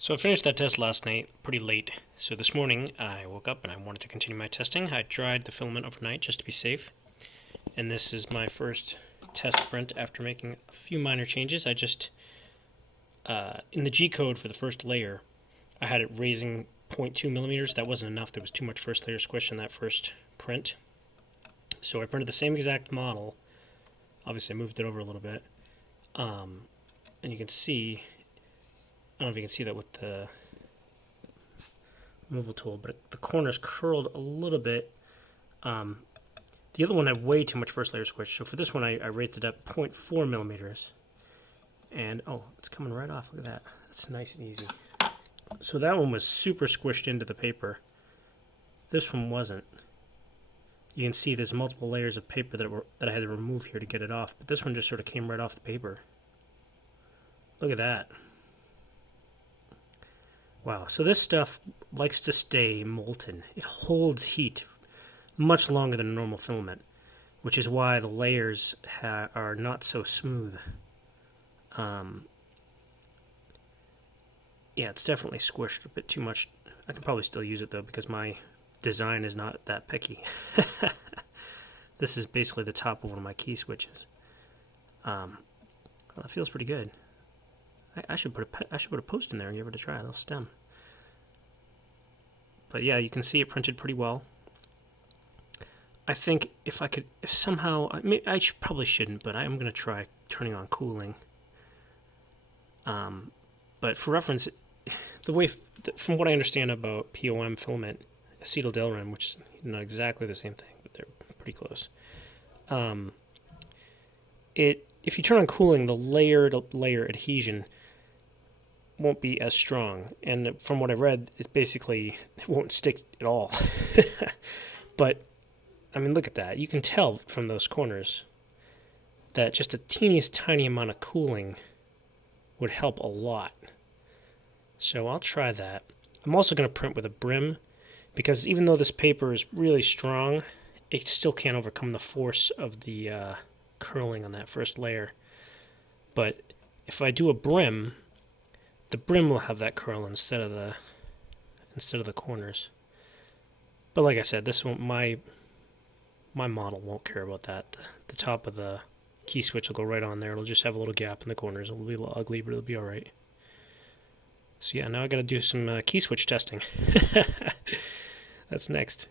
So I finished that test last night pretty late. So this morning I woke up and I wanted to continue my testing. I dried the filament overnight just to be safe. And this is my first test print after making a few minor changes. I just, in the G code for the first layer, I had it raising 0.2 millimeters. That wasn't enough. There was too much first layer squish in that first print. So I printed the same exact model. Obviously I moved it over a little bit. And you can see, I don't know if you can see that with the removal tool, but the corners curled a little bit. The other one had way too much first layer squish, so for this one I raised it up 0.4 millimeters. And oh, it's coming right off. Look at that. That's nice and easy. So that one was super squished into the paper. This one wasn't. You can see there's multiple layers of paper that I had to remove here to get it off, but this one just sort of came right off the paper. Look at that. Wow, so this stuff likes to stay molten. It holds heat much longer than a normal filament, which is why the layers are not so smooth. Yeah, it's definitely squished a bit too much. I can probably still use it though because my design is not that picky. This is basically the top of one of my key switches. Well, it feels pretty good. I should put a post in there and give it a try. A little stem. But yeah, you can see it printed pretty well. I think if somehow, probably shouldn't, but I'm going to try turning on cooling. But for reference, from what I understand about POM filament, Acetal Delrin, which is not exactly the same thing, but they're pretty close. If you turn on cooling, the layer-to-layer adhesion won't be as strong, and from what I read, it won't stick at all. But I mean, look at that. You can tell from those corners that just a teeniest tiny amount of cooling would help a lot. So I'll try that. I'm also going to print with a Brim, because even though this paper is really strong, it still can't overcome the force of the curling on that first layer. But if I do a Brim, the Brim will have that curl instead of the corners. But like I said, this won't, my model won't care about that. The top of the key switch will go right on there. It'll just have a little gap in the corners. It'll be a little ugly, but it'll be all right. So yeah, now I got to do some key switch testing. That's next.